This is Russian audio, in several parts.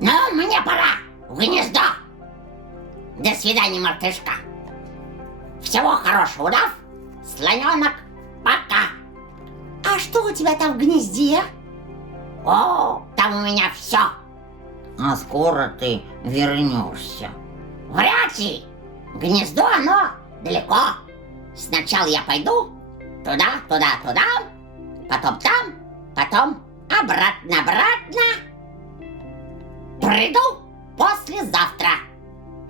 Ну, мне пора в гнездо. До свидания, мартышка. Всего хорошего, удав. Слоненок, пока. А что у тебя там в гнезде? О, там у меня все. А скоро ты вернешься. Вряд ли. Гнездо оно далеко. Сначала я пойду туда, потом там, потом обратно. Приду послезавтра.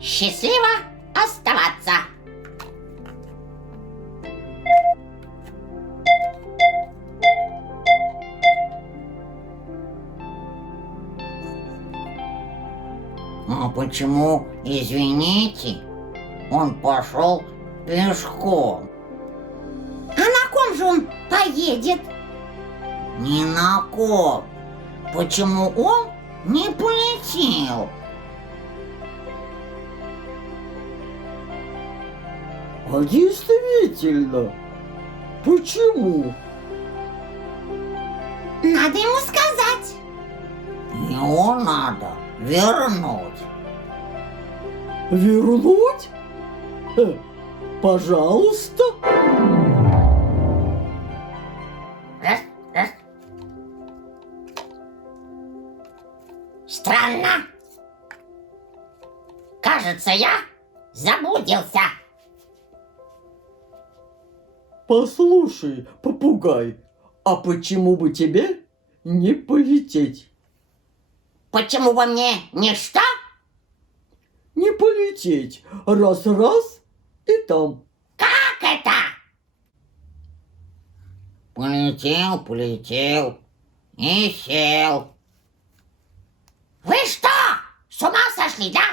Счастливо оставаться. А почему, извините, он пошел пешком? А на ком же он поедет? Ни на ком. Почему он не полетел? А действительно, почему? Надо ему сказать. Его надо вернуть. Вернуть? Пожалуйста. Странно. Кажется, я заблудился. Послушай, попугай, а почему бы тебе не полететь? Почему бы мне не что? Не полететь. Раз и там. Как это? Полетел и сел. Вы что, с ума сошли, да?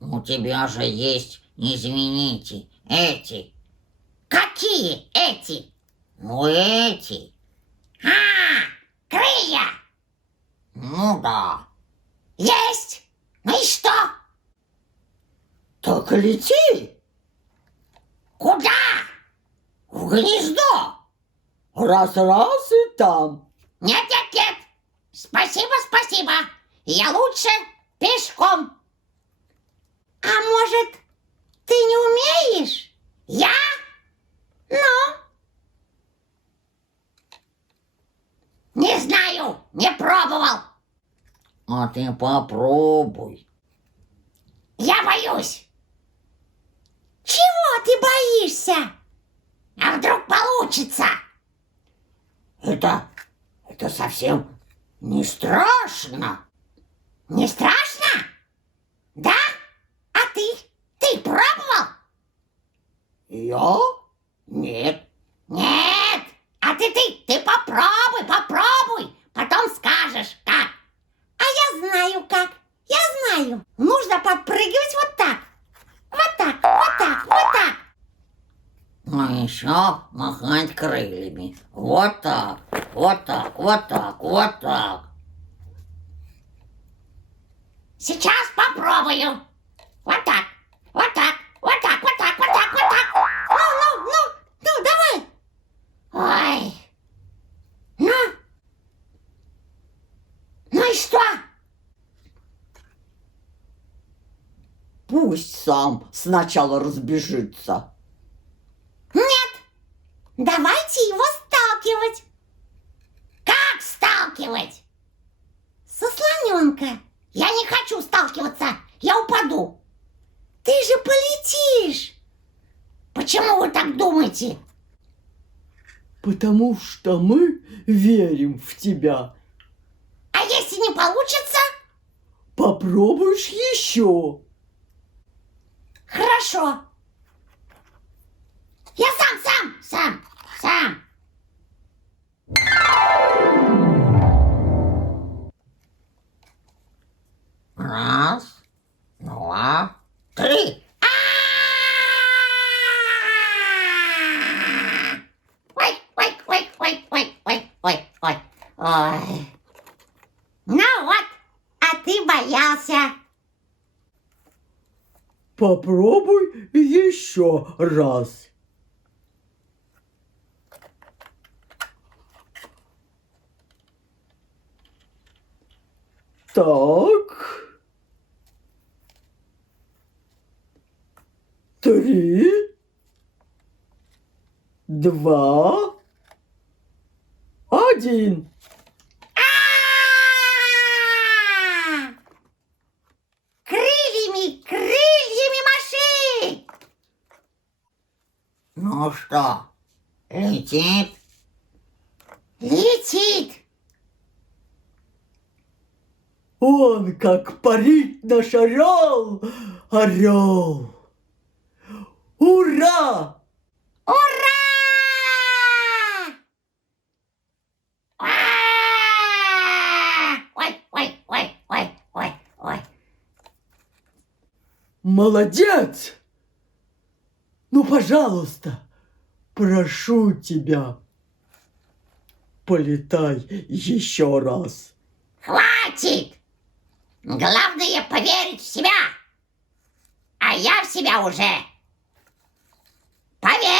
У тебя же есть, извините, эти. Какие эти? Ну эти. Крылья! Ну да. Есть! Ну и что? Так лети. Куда? В гнездо. Раз и там. Нет. Спасибо. Я лучше пешком. А может, ты не умеешь? Я? Ну? Не знаю, не пробовал. А ты попробуй. Я боюсь. Чего ты боишься? А вдруг получится? Это совсем не страшно. Не страшно? Да? А ты? Ты пробовал? Я? Нет. Нет. А ты попробуй. Потом скажешь, как. А я знаю как. Я знаю. Нужно подпрыгивать вот так. Вот так. А еще махать крыльями. Вот так. Сейчас попробую. Вот так. Ну, давай. Ой. Ну и что? Пусть сам сначала разбежится. Нет. Давайте его сталкивать. Как сталкивать? Со слоненка. Я не хочу сталкиваться. Я упаду. Ты же полетишь. Почему вы так думаете? Потому что мы верим в тебя. А если не получится? Попробуешь еще. Хорошо. Я сам. Раз, два, три. Ой. Ну вот, а ты боялся. Попробуй Попробуй еще раз. Так. 3, 2, 1. Крыльями, крыльями маши! Ну что, летит? Летит! Он как парит наш орел, орел. Ура! Ура! Ой, ой, ой, ой, ой, ой. Молодец! Ну, пожалуйста, прошу тебя, полетай еще раз. Хватит! Главное поверить в себя. А я в себя уже поверил.